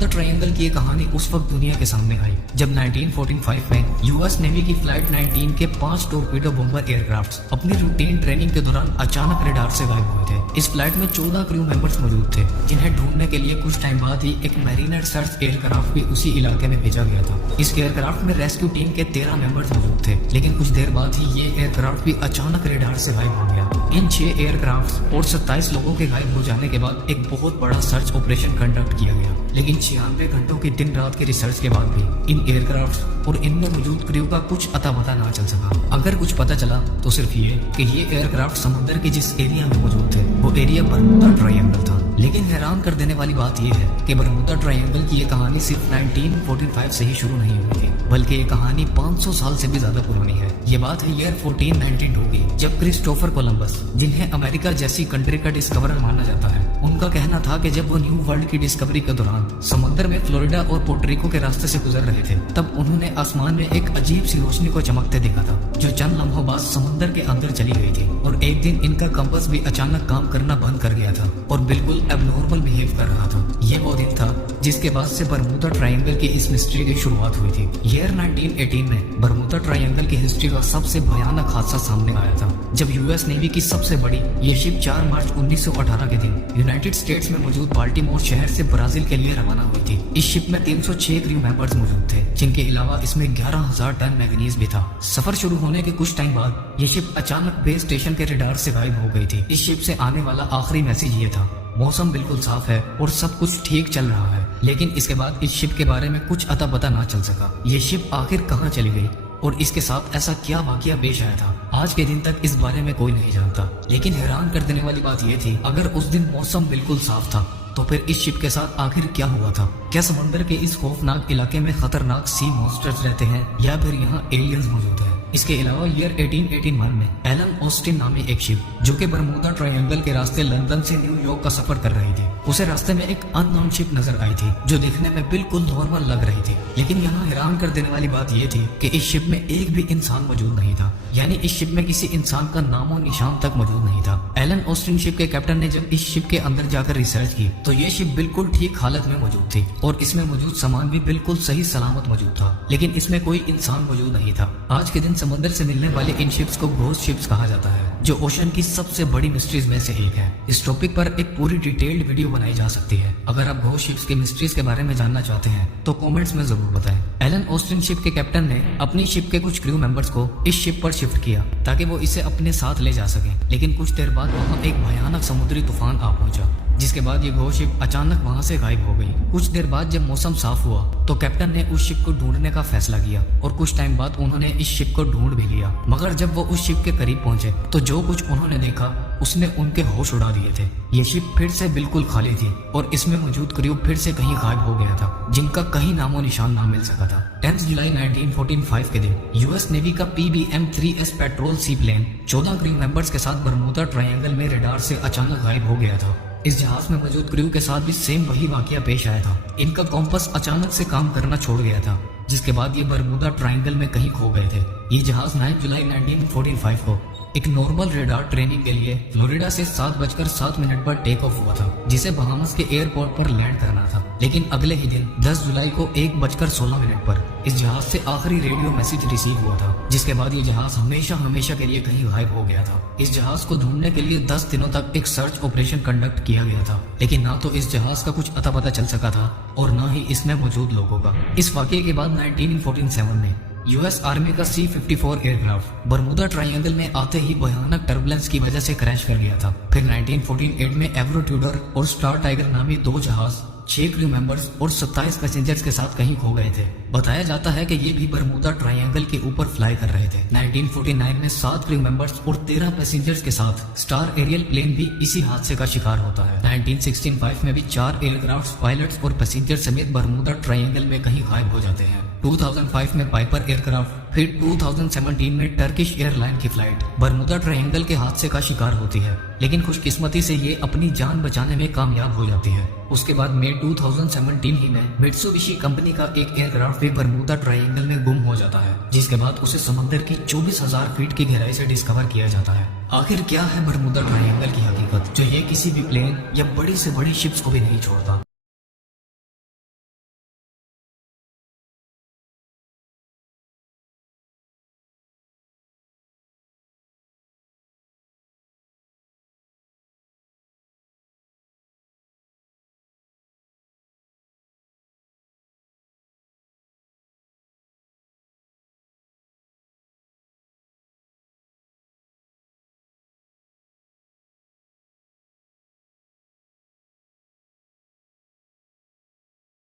Bermuda triangle की ये कहानी उस वक्त दुनिया के सामने आई जब 1945 में यूएस नेवी की फ्लाइट 19 के 5 टोरपीडो बम्बर एयरक्राफ्ट अपनी रूटीन ट्रेनिंग के दौरान अचानक रडार से गायब हुए थे। इस फ्लाइट में 14 क्रू मेंबर्स मौजूद थे, जिन्हें ढूंढने के लिए कुछ टाइम बाद ही एक मैरिनर सर्च एयरक्राफ्ट भी उसी इलाके में भेजा गया था। इस एयरक्राफ्ट में रेस्क्यू टीम के 13 मेंबर्स मौजूद थे, लेकिन कुछ देर बाद ही ये एयरक्राफ्ट भी अचानक रडार से गायब हो गया। इन 6 एयरक्राफ्ट और 27 लोगों के गायब हो जाने के बाद एक बहुत बड़ा सर्च ऑपरेशन कंडक्ट किया गया, लेकिन 96 घंटों की दिन रात की रिसर्च के बाद भी इन एयरक्राफ्ट और इनमें मौजूद क्रू का कुछ अता पता ना चल सका। अगर कुछ पता चला तो सिर्फ ये कि ये एयरक्राफ्ट समुद्र के जिस एरिया में मौजूद थे वो एरिया बरमूडा ट्रायंगल था। लेकिन हैरान कर देने वाली बात यह है कि बरमूडा ट्रायंगल की ये कहानी सिर्फ 1945 से ही शुरू नहीं हुई थी, बल्कि ये कहानी 500 साल से भी ज्यादा पुरानी है। ये बात है ईयर 1492 की, जब क्रिस्टोफर कोलंबस, जिन्हें अमेरिका जैसी कंट्री का डिस्कवरर माना जाता है, उनका कहना था कि जब वो न्यू वर्ल्ड की डिस्कवरी के दौरान समुद्र में फ्लोरिडा और पोर्टरिको के रास्ते से गुजर रहे थे, तब उन्होंने आसमान में एक अजीब सी रोशनी को चमकते देखा था, जो चंद लम्हों बाद समुद्र के अंदर चली गई थी। और एक दिन इनका कंपास भी अचानक काम करना बंद कर गया था और बिल्कुल एबनॉर्मल बिहेव कर रहा था। ये वो दिन था जिसके बाद से बरमूडा ट्रायंगल की इस मिस्ट्री की शुरुआत हुई थी। ईयर 1918 में बरमूडा ट्रायंगल की हिस्ट्री का सबसे भयानक हादसा सामने आया था, जब यूएस नेवी की सबसे बड़ी ये शिप 4 मार्च 1918 के दिन यूनाइटेड स्टेट्स में मौजूद बाल्टीमोर शहर से ब्राजील के लिए रवाना हुई थी। इस शिप में 306 क्रू मेंबर्स मौजूद थे, जिनके अलावा इसमें 11,000 टन मैग्नीज भी था। सफर शुरू होने के कुछ टाइम बाद ये शिप अचानक बेस स्टेशन के रडार से गायब हो गई थी। इस शिप से आने वाला आखिरी मैसेज ये था, मौसम बिल्कुल साफ है और सब कुछ ठीक चल रहा है। लेकिन इसके बाद इस शिप के बारे में कुछ अता पता ना चल सका। ये शिप आखिर कहाँ चली गई और इसके साथ ऐसा क्या वाकया पेश आया था, आज के दिन तक इस बारे में कोई नहीं जानता। लेकिन हैरान कर देने वाली बात यह थी, अगर उस दिन मौसम बिल्कुल साफ था तो फिर इस शिप के साथ आखिर क्या हुआ था? क्या समुद्र के इस खौफनाक इलाके में खतरनाक सी मॉन्स्टर्स रहते हैं या फिर यहाँ एलियंस मौजूद हैं? इसके अलावा ईयर 1881 में एलन ऑस्टिन नामी एक शिप, जो कि बरमूडा ट्रायंगल के रास्ते लंदन से न्यूयॉर्क का सफर कर रही थी, उसे रास्ते में एक अननोन शिप नजर आई थी जो दिखने में बिल्कुल नॉर्मल लग रही थी। लेकिन यहाँ हैरान कर देने वाली बात यह थी कि इस शिप में एक भी इंसान मौजूद नहीं था, यानी इस शिप में किसी इंसान का नामो निशान तक मौजूद नहीं था। एलन ऑस्टिन शिप के कैप्टन ने जब इस शिप के अंदर जाकर रिसर्च की तो ये शिप बिल्कुल ठीक हालत में मौजूद थी और इसमें मौजूद सामान भी बिल्कुल सही सलामत मौजूद था, लेकिन इसमें कोई इंसान मौजूद नहीं था। आज के दिन समुद्र से मिलने वाले इन शिप्स को घोस्ट शिप्स कहा जाता है, जो ओशन की सबसे बड़ी मिस्ट्रीज में से एक है। इस टॉपिक पर एक पूरी डिटेल्ड वीडियो बनाई जा सकती है। अगर आप घोस्ट शिप्स के मिस्ट्रीज के बारे में जानना चाहते हैं तो कमेंट्स में जरूर बताएं। एलन ऑस्टिन शिप के कैप्टन ने अपनी शिप के कुछ क्रू मेंबर्स को इस शिप पर शिफ्ट किया ताकि वो इसे अपने साथ ले जा सकें, लेकिन कुछ देर बाद वहाँ एक भयानक समुद्री तूफान आ पहुंचा, जिसके बाद ये घोस्ट शिप अचानक वहां से गायब हो गई। कुछ देर बाद जब मौसम साफ हुआ तो कैप्टन ने उस शिप को ढूंढने का फैसला किया और कुछ टाइम बाद उन्होंने इस शिप को ढूंढ भी लिया। मगर जब वो उस शिप के करीब पहुंचे तो जो कुछ उन्होंने देखा उसने उनके होश उड़ा दिए थे। ये शिप फिर से बिल्कुल खाली थी और इसमें मौजूद क्रू फिर से कहीं गायब हो गया था, जिनका कहीं नामो निशान ना मिल सका था। 10 जुलाई 1945 के दिन यूएस नेवी का PBM-3S patrol seaplane 14 crew members के साथ बरमूडा ट्रायंगल में रडार से अचानक गायब हो गया था। इस जहाज में मौजूद क्रू के साथ भी सेम वही वाकया पेश आया था। इनका कॉम्पस अचानक से काम करना छोड़ गया था, जिसके बाद ये बरमूडा ट्रायंगल में कहीं खो गए थे। ये जहाज 9 जुलाई 1945 को एक नॉर्मल रडार ट्रेनिंग के लिए फ्लोरिडा से 7:07 पर टेक ऑफ हुआ था, जिसे बहामास के एयरपोर्ट पर लैंड करना था। लेकिन अगले ही दिन 10 जुलाई को 1:16 पर इस जहाज से आखिरी रेडियो मैसेज रिसीव हुआ था, जिसके बाद ये जहाज हमेशा के लिए कहीं गायब हो गया था। इस जहाज को ढूंढने के लिए 10 दिनों तक एक सर्च ऑपरेशन कंडक्ट किया गया था, लेकिन ना तो इस जहाज का कुछ अता पता चल सका था और ना ही इसमें मौजूद लोगों का। इस वाकये के बाद 1947 में यूएस आर्मी का C-54 एयरक्राफ्ट बरमूडा ट्रायंगल में आते ही भयानक टर्बुलेंस की वजह से क्रैश कर गया था। फिर 1948 में एवरो ट्यूडर और स्टार टाइगर नामी 2 जहाज 6 क्रू मेंबर्स और 27 पैसेंजर्स के साथ कहीं खो गए थे। बताया जाता है कि ये भी बरमूडा ट्रायंगल के ऊपर फ्लाई कर रहे थे। 1949 में 7 क्रू मेंबर्स और 13 पैसेंजर्स के साथ स्टार एरियल प्लेन भी इसी हादसे का शिकार होता है। 1965 में भी 4 एयरक्राफ्ट पायलट्स और पैसेंजर समेत बरमूडा ट्रायंगल में कहीं गायब हो जाते हैं। 2005 में पाइपर एयरक्राफ्ट, फिर 2017 में टर्किश एयरलाइन की फ्लाइट बरमूडा ट्रायंगल के हादसे का शिकार होती है, लेकिन खुशकिस्मती से ये अपनी जान बचाने में कामयाब हो जाती है। उसके बाद मई 2017 ही में मित्सुबिशी कंपनी का एक एयरक्राफ्ट भी बरमूडा ट्रायंगल में गुम हो जाता है, जिसके बाद उसे समुद्र की 24,000 फीट की गहराई से डिस्कवर किया जाता है। आखिर क्या है बरमूडा ट्रायंगल की हकीकत, जो ये किसी भी प्लेन या बड़ी से बड़ी शिप्स को भी नहीं छोड़ता?